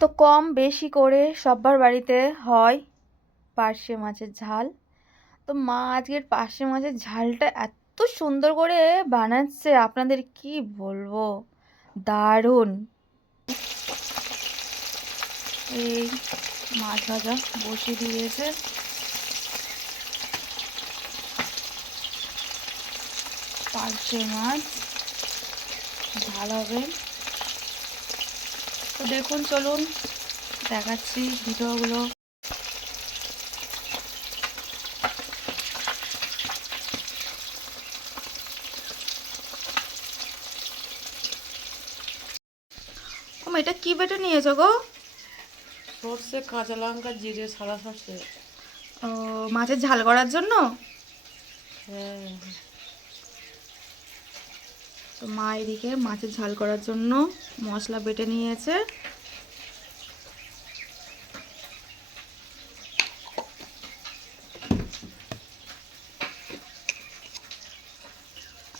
তো কম বেশি করে সব্বার বাড়িতে হয় পার্শে মাছের ঝাল। তো মা আজকের পার্শে মাছের ঝালটা এত সুন্দর করে বানাচ্ছে, আপনাদের কি বলব? দারুণ। এই মাছ ভাজা বসিয়ে দিয়েছে। পার্শে মাছ ঝাল হবে। তো দেখুন চলুন দেখাচ্ছি ভিডিওগুলো। এটা কি বেটে নিয়েছো গো? সর্ষে কাঁচা লঙ্কা জিরে সাদা সর্ষে। ও মাছের ঝাল করার জন্য? হ্যাঁ। তো মা এদিকে মাছের ঝাল করার জন্য মশলা বেটে নিয়েছে।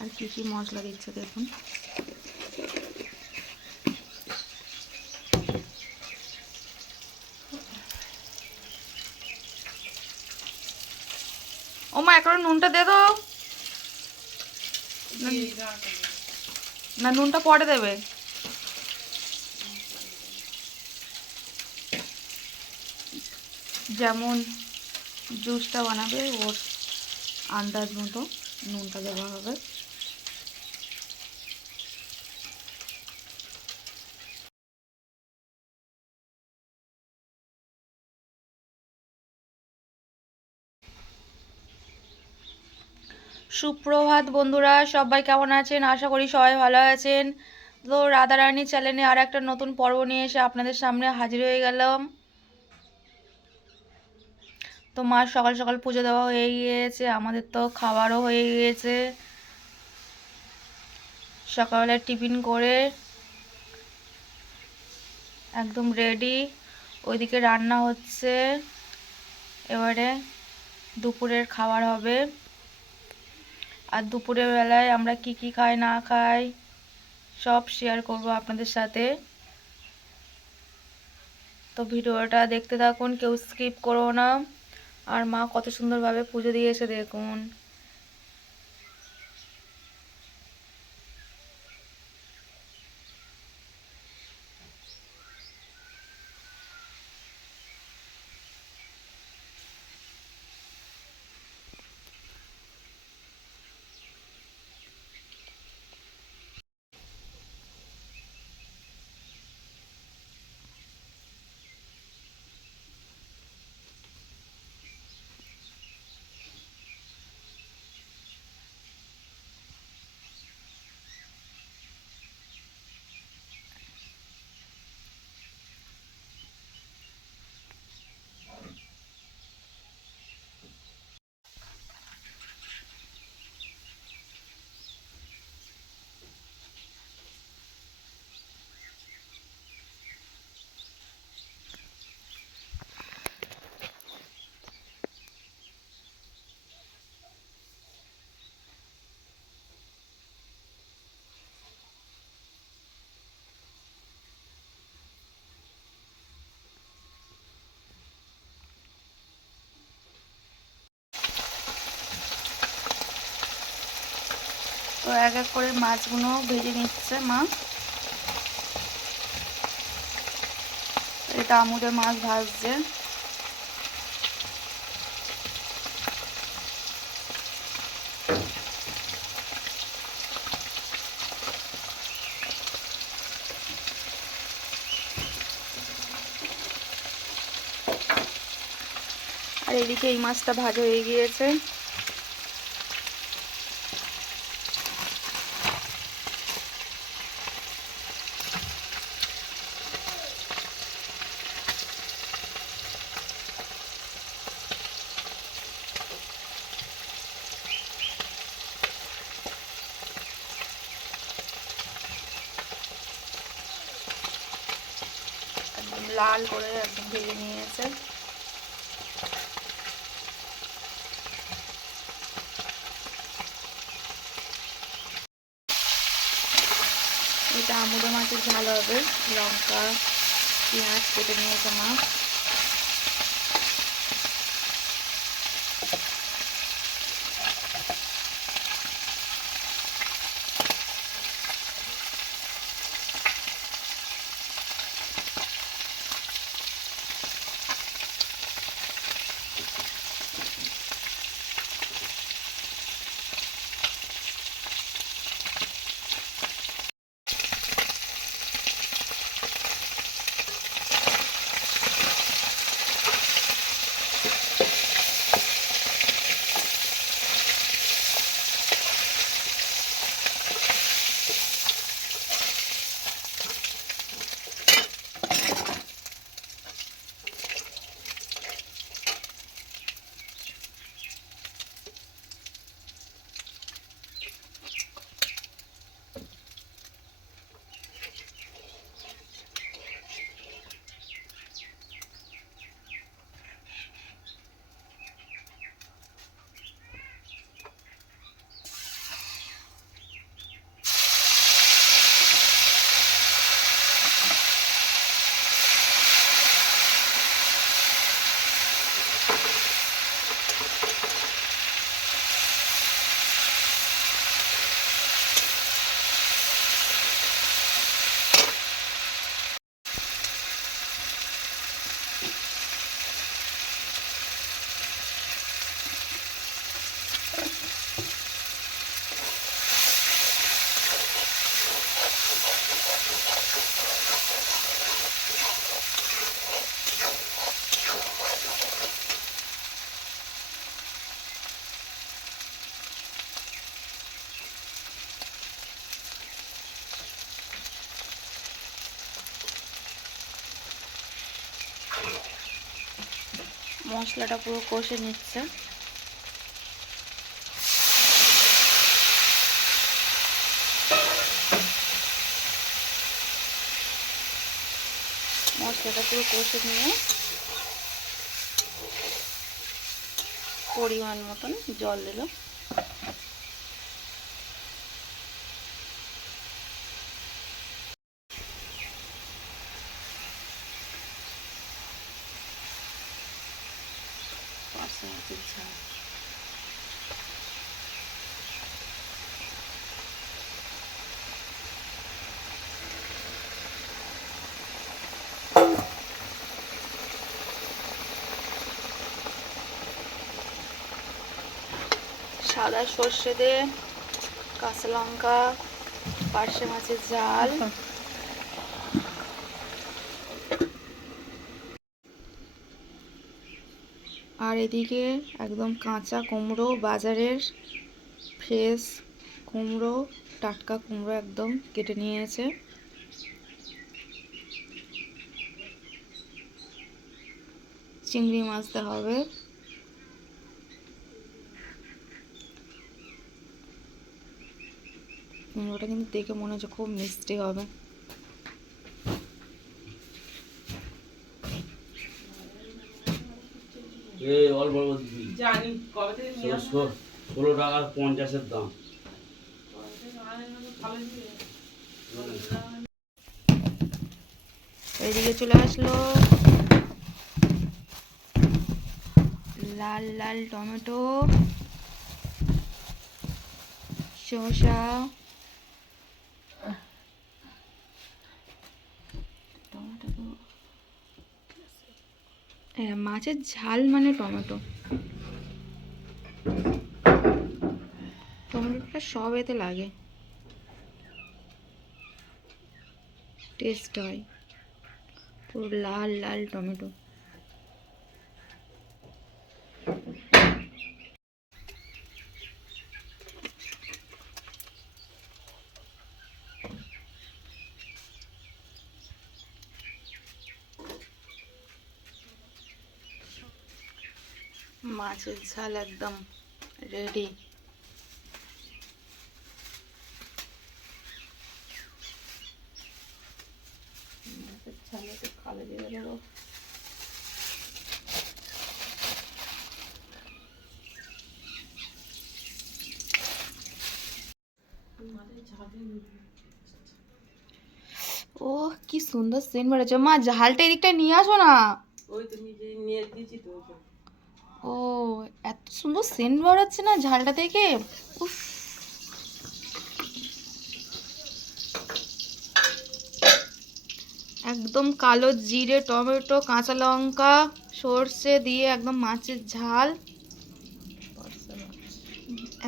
আর কি কি মশলা দিচ্ছে দেখুন। ও মা এখন নুনটা দে দাও। না নুনটা পরে দেবে। যেমন জুসটা বানাবে ওর আন্দাজ মতো নুনটা দেওয়া হবে। সুপ্রভাত বন্ধুরা, সবাই কেমন আছেন? আশা করি সবাই ভালো আছেন। তো রাধারানী চ্যানেলে আর একটা নতুন পর্ব নিয়ে এসে আপনাদের সামনে হাজির হয়ে গেলাম। তো মা, সকাল সকাল পুজো দেওয়া হয়ে গিয়েছে, আমাদের তো খাবারও হয়ে গিয়েছে। সকালবেলা টিফিন করে একদম রেডি ওইদিকে রান্না হচ্ছে। এবারে দুপুরের খাবার হবে। আর দুপুরের বেলায় আমরা কি কি খাই, না খাই, সব শেয়ার করব আপনাদের সাথে। তো ভিডিওটা দেখতে থাকুন, কেউ স্কিপ করো না। আর মা কত সুন্দরভাবে পুজো দিয়ে এসে দেখুন। তো এক এক করে মাছগুলো ভেজে নিচ্ছে মা। এটা আমুদের মাছ ভাজছে। আর এদিকে এই মাছটা ভাজা হয়ে গিয়েছে একদম লাল করে ভেজে নিয়েছে। এটা আমুদা মাছের ঝাল হবে লঙ্কা পেঁয়াজ কেটে নিয়েছে মা। মশলাটা পুরো কষে নিচ্ছে। মশলাটা পুরো কষে নিয়ে পরিমাণ মতন জল দিল। সাদা সর্ষে দিয়ে কাঁচা লঙ্কা পার্শে মাছের ঝাল। আর এদিকে একদম কাঁচা কুমড়ো, বাজারের ফ্রেশ কুমড়ো, টাটকা কুমড়ো একদম কেটে নিয়েছে। চিংড়ি মাছ দেওয়া হবে। কুমড়োটা কিন্তু দেখে মনে হচ্ছে খুব মিষ্টি হবে। এই অল্প অল্প দিবি। জানি কবে থেকে নিয়ে আসব? ষোলো- টাকার পঞ্চাশের দাম। এইদিকে চলে আসলো। লাল লাল টমেটো শসা টমেটো তো হ্যাঁ মাছের ঝাল মানে টমেটো। টমেটোটা সব এতে লাগে। টেস্ট হয়। পুরো লাল লাল টমেটো। মাছের ঝাল একদম রেডি ও, কি সুন্দর সেন্ট বেরোচ্ছে মা, ঝালটা এদিকটায় নিয়ে আসো না। ওই তো নিজে নিয়ে দিয়েছি তো। ও, এত সুন্দর সেন্ট বেরোচ্ছে না ঝালটা থেকে একদম কালো জিরে, টমেটো, কাঁচা লঙ্কা, সর্ষে দিয়ে একদম মাছের ঝাল।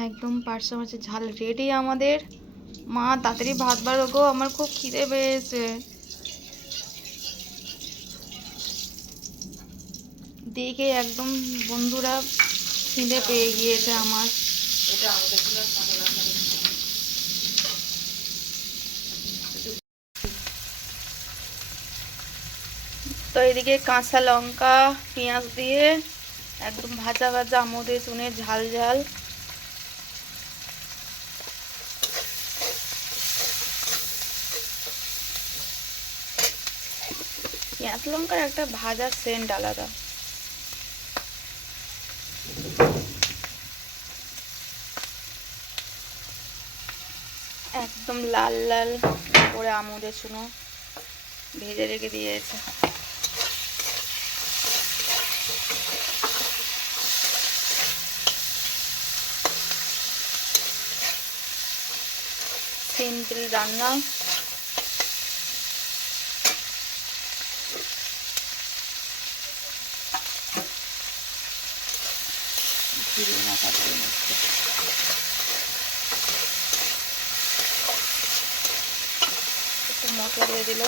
একদম পার্শা মাছের ঝাল, রেডি আমাদের। মা, তাড়াতাড়ি ভাত বাড়ো গো, আমার খুব খিদে পেয়েছে। দেখে একদম বন্ধুরা খিদে পেয়ে গিয়েছে আমার। তো এদিকে কাঁচা লঙ্কা, পেঁয়াজ দিয়ে একদম ভাজা ভাজা আমোদে চুনে ঝাল ঝাল পেঁয়াজ লঙ্কার একটা ভাজা সেন্ট আলাদা একদম লাল লাল করে আমোদে চুনো ভেজে রেখে দিয়েছে। সিম্পল রান্না। নিচ্ছে। একটু মশলা দিয়ে দিল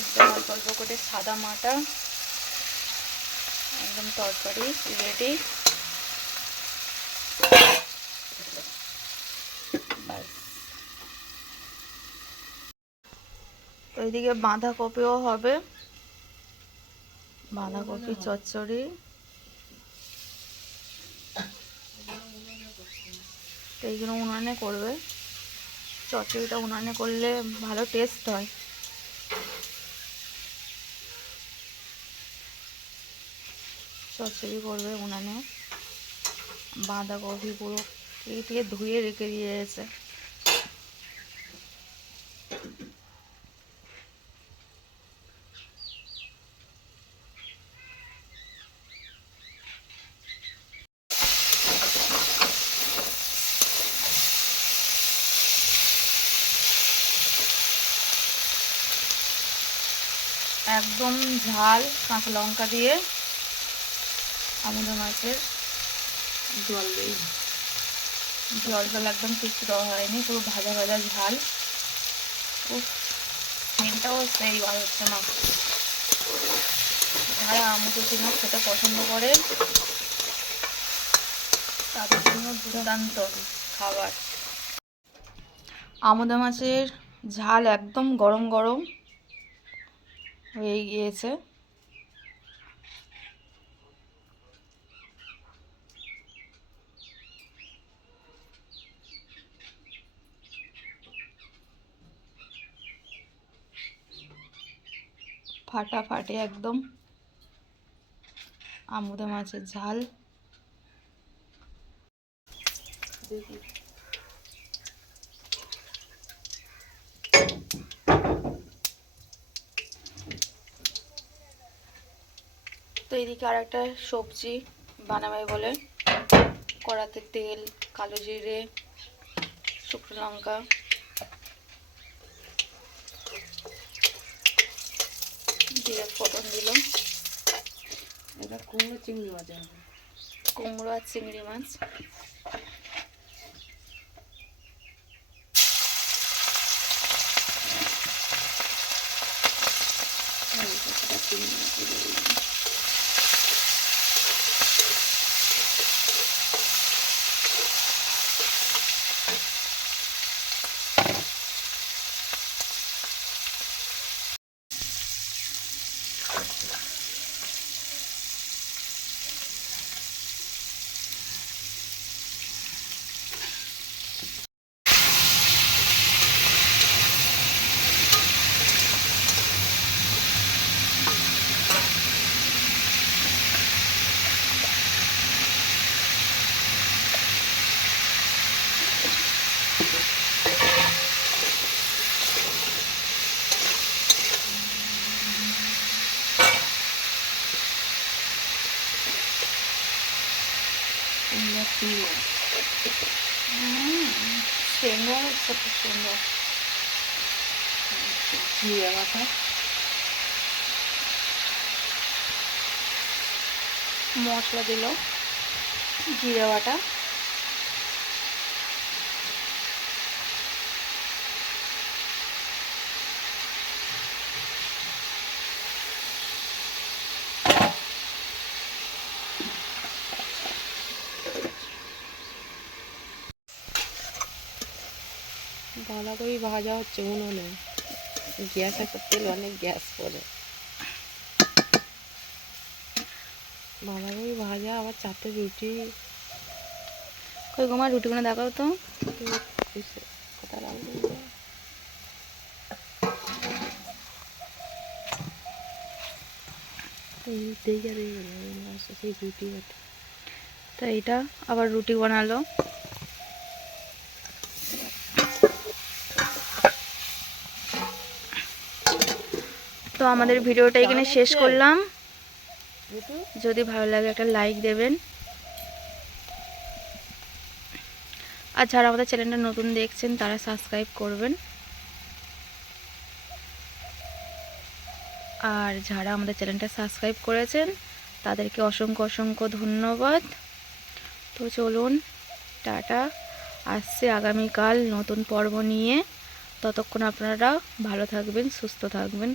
একদম অল্প অল্প করে সাদা মাটা একদম তরকারি রেডি তো এইদিকে বাঁধাকপিও হবে। বাঁধাকপি, চচ্চড়ি। এইগুলো উনানে করবে। চচ্চড়িটা উনানে করলে ভালো টেস্ট হয়। চচ্চড়ি করবে উনানে। বাঁধাকপি পুরো কেটে ধুয়ে রেখে দিয়েছে। একদম ঝাল কাঁচা লঙ্কা দিয়ে আমাদের মাছের জল দেই জল জল একদম কিছু দেওয়া হয়নি পুরো ভাজা ভাজা ঝাল। উফ সেন্টটাও সেই বার হচ্ছে না। যারা আমুটো চিনো খেতে পছন্দ করে তাদের জন্য দুর্দান্ত খাবার। আমোদা মাছের ঝাল একদম গরম গরম। হয়ে গিয়েছে। ফাটা ফাটাফাটি একদম আমুদা মাছের ঝাল। দেখি তো এদিকে আর একটা সবজি বানাবে বলে। কড়াতে তেল কালো জিরে শুকনো লঙ্কা। দিয়ে ফোটন দিল এটা কুমড়ো চিংড়ি মাছ কুমড়ো আর চিংড়ি মাছ। জিরে বাটা মশলা দিল জিরে বাটা বাঁধাকপি ভাজা হচ্ছে উনুনে গ্যাস একটা তেল অনেক গ্যাস পড়ে। বাঁধাকপি ভাজা আবার চারটে রুটি। কই গোমা রুটিগুলো দেখাও তো। কোথায় তো এইটা আবার রুটি বানালো। তো আমাদের ভিডিওটা এখানে শেষ করলাম। যদি ভালো লাগে একটা লাইক দেবেন। আর যারা আমাদের চ্যানেলটা নতুন দেখছেন তারা সাবস্ক্রাইব করবেন। আর যারা আমাদের চ্যানেলটা সাবস্ক্রাইব করেছেন তাদেরকে অসংখ্য অসংখ্য ধন্যবাদ। তো চলুন টাটা। আসছে আগামীকাল নতুন পর্ব নিয়ে। ততক্ষণ আপনারা ভালো থাকবেন সুস্থ থাকবেন।